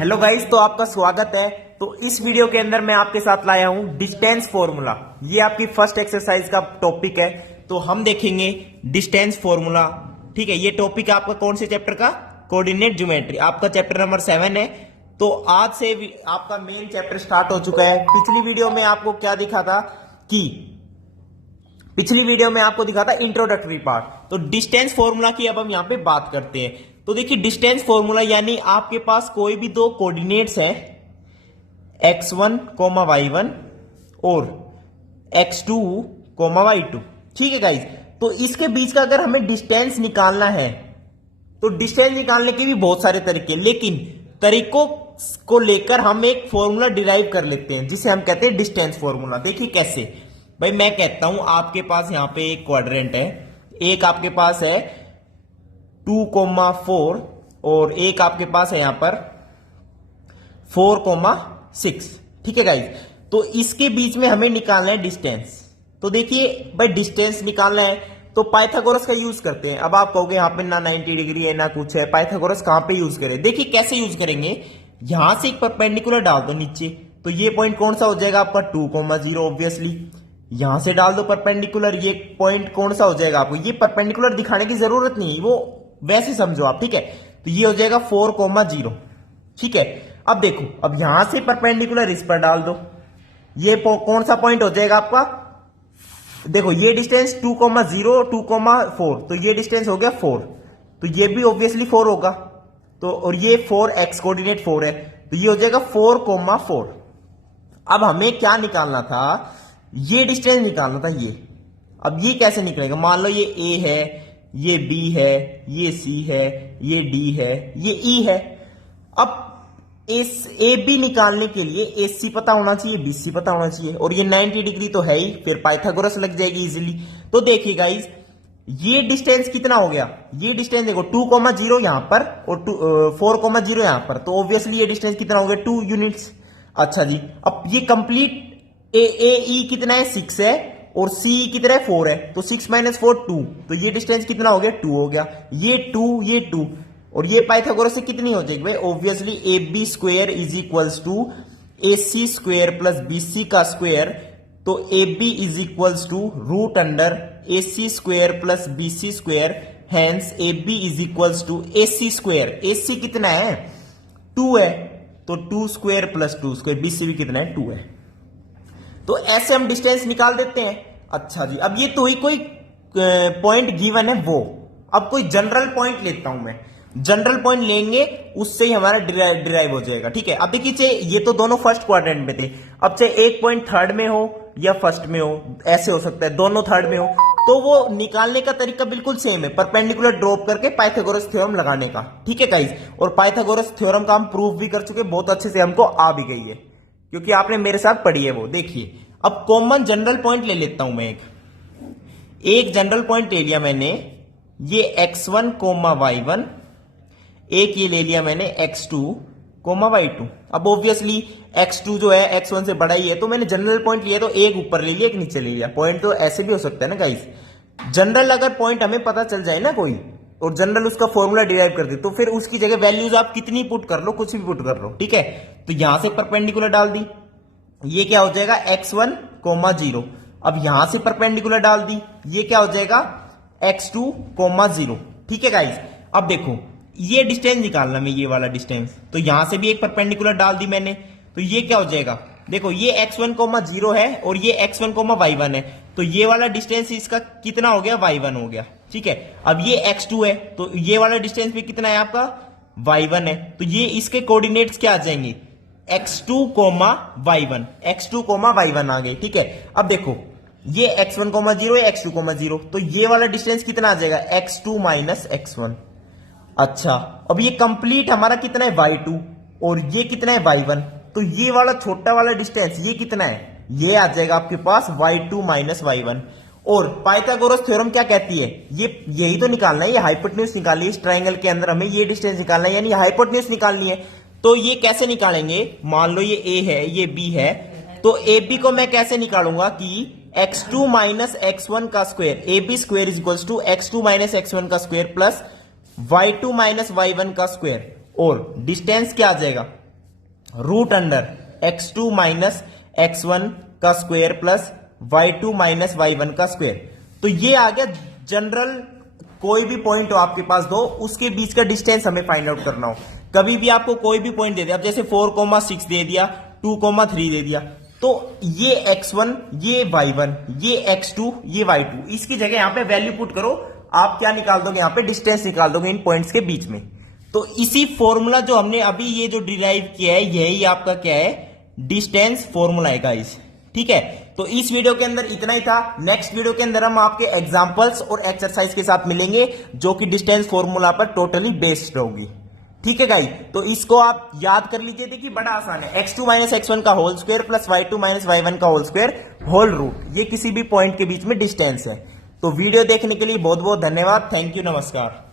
Hello guys, तो आपका स्वागत है। तो इस वीडियो के अंदर मैं आपके साथ लाया हूं डिस्टेंस फॉर्मूला। ये आपकी फर्स्ट एक्सरसाइज का टॉपिक है। तो हम देखेंगे डिस्टेंस फॉर्मूला। ठीक है, ये टॉपिक है आपका कौन से चैप्टर का? कोऑर्डिनेट ज्योमेट्री, आपका चैप्टर नंबर 7 है। तो आज से आपका मेन चैप्टर स्टार्ट हो चुका है। पिछली वीडियो में आपको क्या दिखा था कि पिछली वीडियो में आपको दिखा था इंट्रोडक्टरी पार्ट। तो डिस्टेंस फॉर्मूला की अब हम यहां पे बात करते हैं। तो देखिए, डिस्टेंस फॉर्मूला यानी आपके पास कोई भी दो कोऑर्डिनेट्स है x1, y1 और x2, y2। ठीक है गाइस, तो इसके बीच का अगर हमें डिस्टेंस निकालना है तो डिस्टेंस निकालने के भी बहुत सारे तरीके, लेकिन तरीकों को लेकर हम एक फॉर्मूला डिराइव कर लेते हैं जिसे हम कहते हैं डिस्टेंस फॉर्मूला। देखिए कैसे भाई, मैं कहता हूं आपके पास यहां पे एक क्वाड्रेंट है, एक आपके पास है 2,4 और एक आपके पास है यहां पर 4,6। ठीक है गाइस, तो इसके बीच में हमें निकालना है डिस्टेंस। तो देखिए भाई, डिस्टेंस निकालना है तो पाइथागोरस का यूज करते हैं। अब आप कहोगे यहां पे ना 90 डिग्री है ना कुछ है, पाइथागोरस कहां पे यूज करें? देखिए कैसे यूज करेंगे, यहां से एक परपेंडिकुलर डाल दो नीचे, तो ये पॉइंट कौन सा हो जाएगा आपका 2,0 ऑब्वियसली। यहां से डाल दो परपेंडिकुलर, ये पॉइंट कौन सा हो जाएगा आपको? ये परपेंडिकुलर दिखाने की जरूरत नहीं, वो वैसे समझो आप। ठीक है, तो ये हो जाएगा 4,0। ठीक है, अब देखो, अब यहां से परपेंडिकुलर इस पर डाल दो, ये कौन सा पॉइंट हो जाएगा आपका? देखो ये डिस्टेंस 2,0, 2,4, तो ये डिस्टेंस हो गया 4, तो ये भी ऑब्वियसली 4 होगा। तो और ये 4x कोऑर्डिनेट 4 है, तो ये हो जाएगा 4,4। अब हमें क्या निकालना था? ये डिस्टेंस निकालना था ये। अब ये कैसे निकलेगा? मान लो ये a है, ये b है, ये c है, ये d है, ये e है। अब इस ए बी निकालने के लिए ए सी पता होना चाहिए, बी सी पता होना चाहिए, और ये 90 डिग्री तो है ही, फिर पाइथागोरस लग जाएगी इजीली। तो देखिए गाइस, ये डिस्टेंस कितना हो गया? ये डिस्टेंस देखो 2,0 यहां पर और 4,0 यहां पर, तो ऑब्वियसली ये डिस्टेंस कितना हो गया? 2 यूनिट्स। अच्छा जी, अब ये कंप्लीट ए ई कितना है? 6 है, और सी कितना है? 4 है, तो 6 - 4 2, तो ये डिस्टेंस कितना हो गया? 2 हो गया। ये 2 और ये पाइथागोरस से कितनी हो जाएगी भाई? Obviously A B square is equals to A C square plus B C का स्क्वायर। तो A B is equals to root under A C square plus B C square, hence A B is equals to A C square. A C कितना है? 2 है, तो 2 square plus 2 square, B C भी कितना है? 2 है। तो ऐसे हम डिस्टेंस निकाल देते हैं। अच्छा जी, अब ये तो ही कोई पॉइंट गिवन है वो। अब कोई जनरल पॉइंट लेता हूं मैं, जनरल पॉइंट लेंगे उससे ही हमारा डिराइव हो जाएगा। ठीक है, अब देखिए चाहे ये तो दोनों फर्स्ट क्वाड्रेंट में थे, अब चाहे एक पॉइंट थर्ड में हो या फर्स्ट में हो, ऐसे हो सकता है दोनों थर्ड में हो, तो वो निकालने का तरीका बिल्कुल सेम है, परपेंडिकुलर ड्रॉप करके पाइथागोरस थ्योरम लगाने का। ठीक है गाइस, और पाइथागोरस थ्योरम का हम प्रूफ भी कर चुके, बहुत अच्छे से हमको आ भी गई है क्योंकि आपने मेरे साथ पढ़ी है वो। देखिए, अब कॉमन जनरल पॉइंट ले लेता हूं मैं, एक जनरल पॉइंट ले लिया मैंने, ये x1, y1, एक ये ले लिया मैंने x2, y2। अब ऑब्वियसली x2 जो है x1 से बड़ा ही है, तो मैंने जनरल पॉइंट लिया, तो एक ऊपर ले लिया एक नीचे ले लिया। पॉइंट तो ऐसे भी हो सकता है ना गाइस, जनरल अगर पॉइंट हमें पता चल जाए ना कोई, और जनरल उसका फॉर्मूला डिराइव कर दे, तो फिर उसकी जगह वैल्यूज आप कितनी पुट कर लो, कुछ भी पुट कर लो। ठीक है, तो यहां से परपेंडिकुलर डाल दी, ये क्या हो जाएगा? x1, 0। अब यहां से परपेंडिकुलर डाल दी, ये क्या हो जाएगा? x2, 0। ठीक है गाइस, अब देखो ये डिस्टेंस निकालना मैं, ये वाला डिस्टेंस, तो यहां से भी एक परपेंडिकुलर डाल दी मैंने, तो ये क्या हो जाएगा? देखो ये x1, 0 है और ये x1, y1 है, तो ये वाला डिस्टेंस इसका कितना हो गया? y1 हो गया। ठीक है, अब ये x2 है, तो ये वाला डिस्टेंस भी कितना है आपका? y1 है, तो ये इसके कोऑर्डिनेट्स क्या आ जाएंगे? x2, y1, x2, y1 आ गए। ठीक है, अब देखो ये x1, 0 है, x2, 0, तो ये वाला डिस्टेंस कितना आ जाएगा? x2 - x1। अच्छा, अब ये कंप्लीट हमारा कितना है? y2, और ये कितना है? y1। तो ये वाला छोटा वाला डिस्टेंस ये कितना है? ये आ जाएगा आपके पास y2 - y1। और पाइथागोरस थ्योरम क्या कहती है? ये यही तो निकालना है, ये हाइपोटेन्यूज निकालनी है। इस ट्राइंगल के अंदर हमें ये डिस्टेंस निकालना है, यानी हाइपोटेन्यूज निकालनी है। तो ये कैसे निकालेंगे? मान लो ये a है, ये b है, तो ए बी को मैं कैसे निकालूंगा कि x2 - x1 का square, A B square is equals to x2 - x1 का स्क्वायर प्लस y2 - y1 का स्क्वायर, और डिस्टेंस क्या आ जाएगा? Root under x2 minus x1 का square plus y2 minus y1 का स्क्वायर। तो ये आ गया जनरल, कोई भी पॉइंट हो आपके पास दो, उसके बीच का डिस्टेंस हमें फाइंड आउट करना हो। कभी भी आपको कोई भी पॉइंट दे दिया, अब जैसे 4,6 दे दिया, 2,3 दे दिया, तो ये x1, ये y1, ये x2, ये y2, इसकी जगह यहां पे वैल्यू पुट करो। आप क्या निकाल दोगे यहां पे? डिस्टेंस निकाल दोगे इन पॉइंट्स के बीच में। तो इसी फॉर्मूला जो हमने अभी ये जो डिराइव किया है, यही आपका क्या है? डिस्टेंस फॉर्मूला है गाइस। ठीक है, तो इस वीडियो के अंदर इतना ही था। नेक्स्ट वीडियो के अंदर हम आपके एग्जांपल्स और एक्सरसाइज के साथ मिलेंगे, जो कि डिस्टेंस फॉर्मूला पर टोटली बेस्ड होगी। ठीक है गाइस, तो इसको आप याद कर लीजिए। देखिए बड़ा आसान है, x2 माइनस x1 का whole square plus y2 minus y1 का होल स्क्वायर होल रूट, ये किसी भी पॉइंट के बीच में डिस्टेंस है। तो वीडियो देखने के लिए बहुत बहुत धन्यवाद। थैंक यू, नमस्कार।